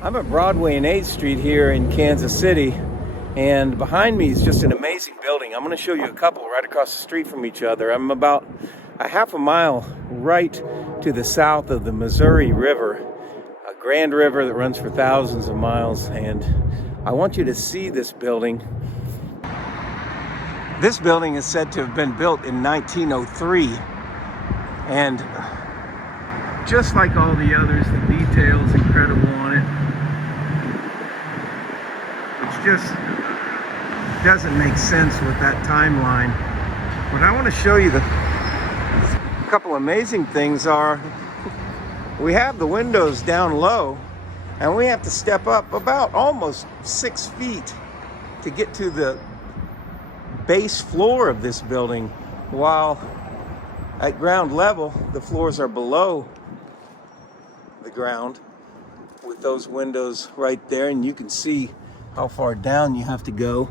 I'm at Broadway and 8th Street here in Kansas City, and behind me is just an amazing building. I'm going to show you a couple right across the street from each other. I'm about a half a mile right to the south of the Missouri River, a grand river that runs for thousands of miles, and I want you to see this building. This building is said to have been built in 1903, and just like all the others, the detail's incredible on it. It just doesn't make sense with that timeline. What I want to show you, a couple amazing things are, we have the windows down low, and we have to step up about almost 6 feet to get to the base floor of this building, while at ground level, the floors are below the ground with those windows right there, and you can see how far down you have to go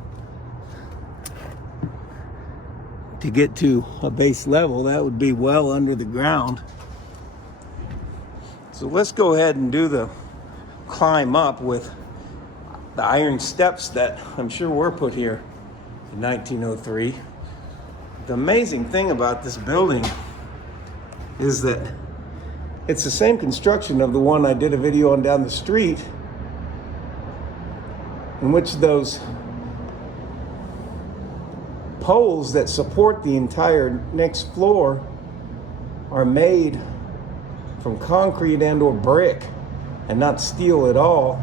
to get to a base level. That would be well under the ground. So let's go ahead and do the climb up with the iron steps that I'm sure were put here in 1903. The amazing thing about this building is that it's the same construction of the one I did a video on down the street, in which those poles that support the entire next floor are made from concrete and or brick and not steel at all.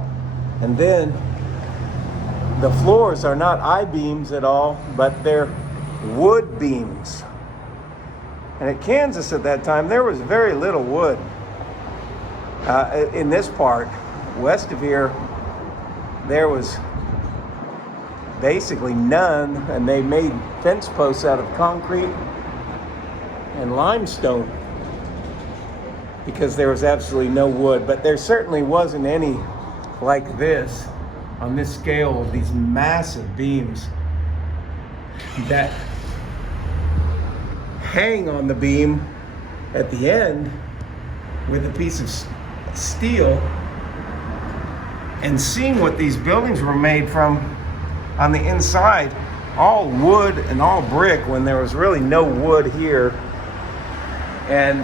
And then the floors are not I-beams at all, but they're wood beams. And at Kansas at that time, there was very little wood in this part. West of here, there was basically none, and they made fence posts out of concrete and limestone because there was absolutely no wood. But there certainly wasn't any like this on this scale of these massive beams that hang on the beam at the end with a piece of steel. And seeing what these buildings were made from on the inside, all wood and all brick, when there was really no wood here, and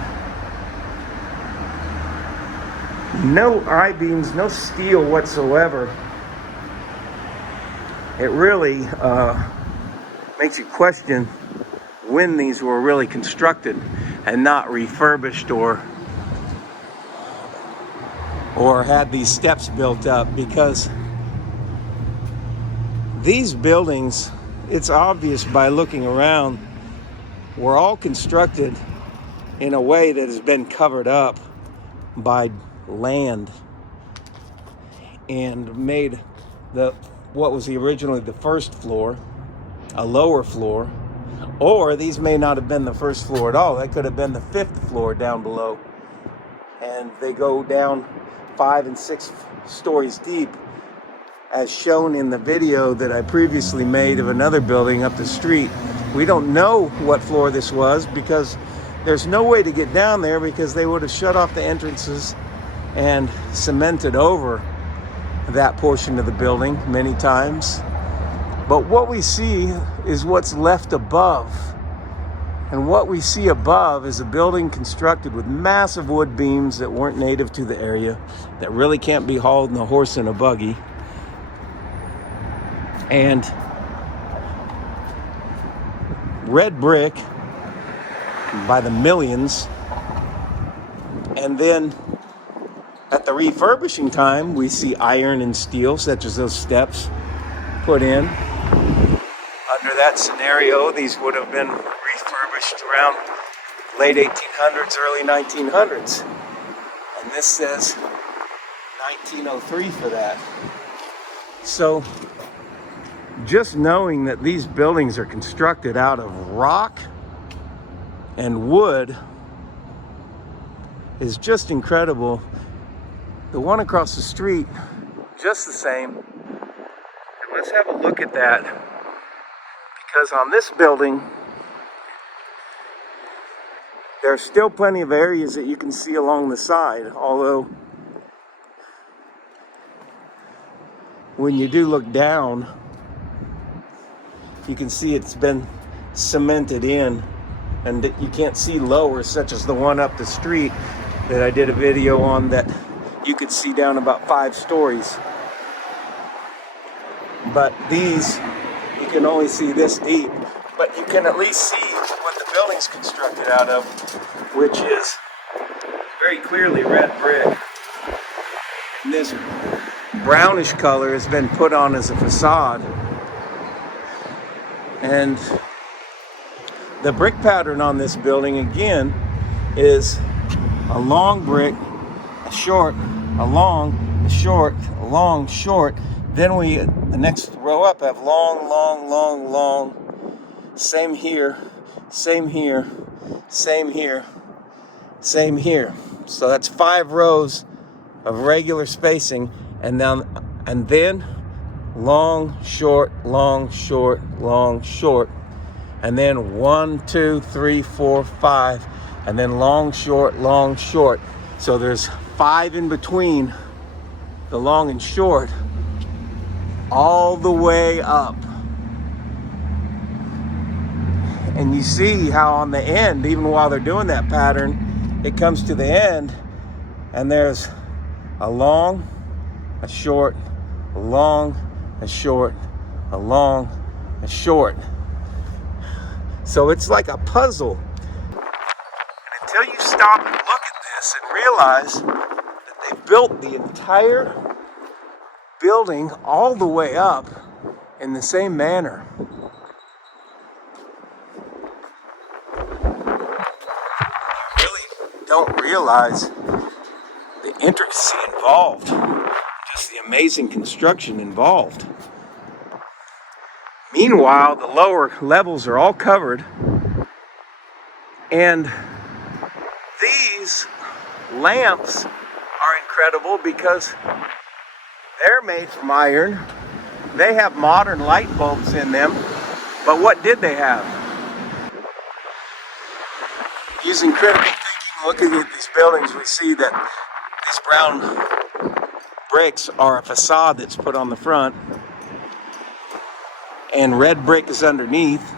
no I-beams, no steel whatsoever. It really makes you question when these were really constructed and not refurbished or had these steps built up, because these buildings, it's obvious by looking around, were all constructed in a way that has been covered up by land and made what was originally the first floor a lower floor, or these may not have been the first floor at all. That could have been the 5th floor down below, and they go down 5 and 6 stories deep, as shown in the video that I previously made of another building up the street. We don't know what floor this was, because there's no way to get down there, because they would have shut off the entrances and cemented over that portion of the building many times. But what we see is what's left above. And what we see above is a building constructed with massive wood beams that weren't native to the area, that really can't be hauled in a horse and a buggy. And red brick by the millions. And then at the refurbishing time, we see iron and steel, such as those steps, put in. Under that scenario, these would have been refurbished around late 1800s, early 1900s. And this says 1903 for that. So just knowing that these buildings are constructed out of rock and wood is just incredible. The one across the street, just the same. And let's have a look at that, because on this building, there are still plenty of areas that you can see along the side, although when you do look down, you can see it's been cemented in, and you can't see lower, such as the one up the street that I did a video on, that you could see down about 5 stories. But these, you can only see this deep, but you can at least see what the building's constructed out of, which is very clearly red brick. And this brownish color has been put on as a facade. And the brick pattern on this building, again, is a long brick, a short, a long, a short, a long, short. Then we, the next row up, have long, long, long, long. Same here, same here, same here, same here. So that's 5 rows of regular spacing, and then long, short, long, short, long, short, and then 1, 2, 3, 4, 5, and then long, short, long, short. So there's 5 in between the long and short, all the way up. And you see how on the end, even while they're doing that pattern, it comes to the end and there's a long, a short, a long, a short, a long, a short. So it's like a puzzle. And until you stop and look at this and realize that they built the entire building all the way up in the same manner, you really don't realize the intricacy involved, just the amazing construction involved. Meanwhile, the lower levels are all covered, and these lamps are incredible because they're made from iron. They have modern light bulbs in them, but what did they have? Using critical thinking, looking at these buildings, we see that these brown bricks are a facade that's put on the front, and red brick is underneath,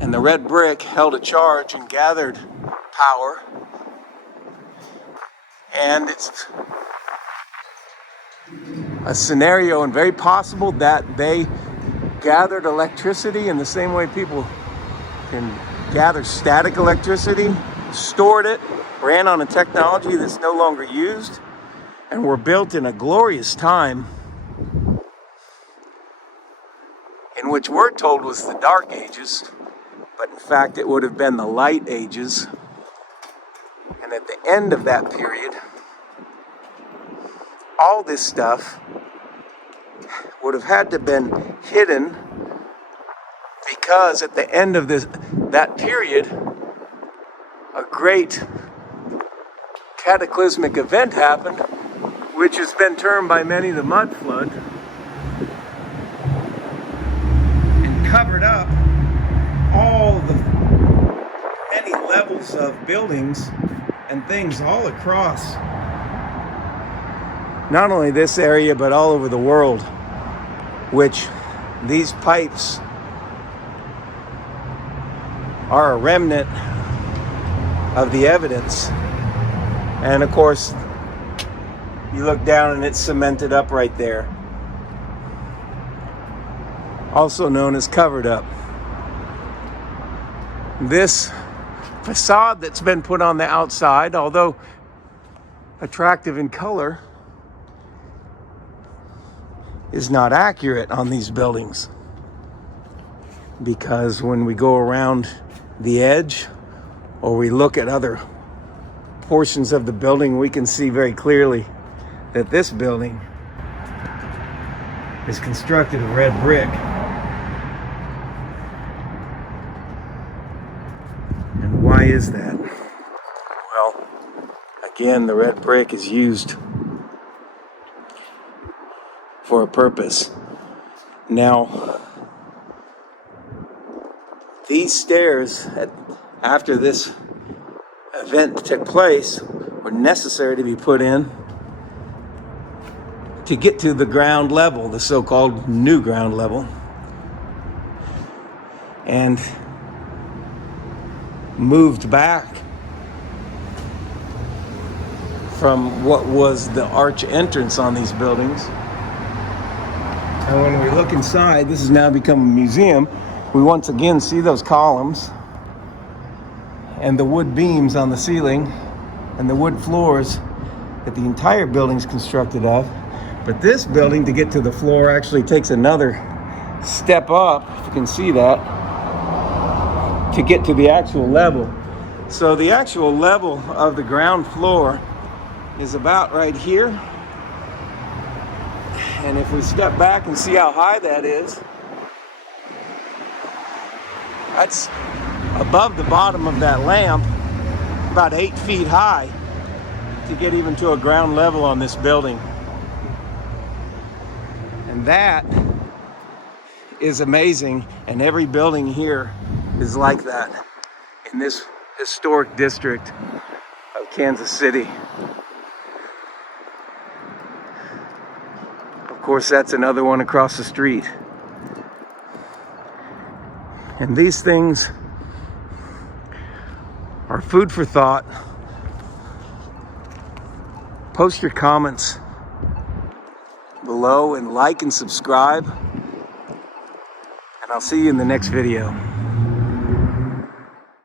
and the red brick held a charge and gathered power, and it's a scenario and very possible that they gathered electricity in the same way people can gather static electricity, stored it, ran on a technology that's no longer used, and were built in a glorious time in which we're told was the Dark Ages, but in fact it would have been the Light Ages. And at the end of that period, all this stuff would have had to have been hidden, because at the end of that period, a great cataclysmic event happened, which has been termed by many the Mudflood, and covered up all the many levels of buildings and things all across not only this area but all over the world, which these pipes are a remnant of the evidence. And of course, you look down and it's cemented up right there, also known as covered up. This facade that's been put on the outside, although attractive in color, is not accurate on these buildings, because when we go around the edge or we look at other portions of the building, we can see very clearly that this building is constructed of red brick. And why is that? Well, again, the red brick is used for a purpose. Now, these stairs, after this event took place, were necessary to be put in to get to the ground level, the so-called new ground level, and moved back from what was the arch entrance on these buildings. And when we look inside, this has now become a museum. We once again see those columns and the wood beams on the ceiling and the wood floors that the entire building's constructed of. But this building, to get to the floor, actually takes another step up, if you can see that, to get to the actual level. So the actual level of the ground floor is about right here. And if we step back and see how high that is, that's above the bottom of that lamp, about 8 feet high, to get even to a ground level on this building. And that is amazing, and every building here is like that in this historic district of Kansas City. Of course, that's another one across the street. And these things are food for thought. Post your comments below and like and subscribe. And I'll see you in the next video.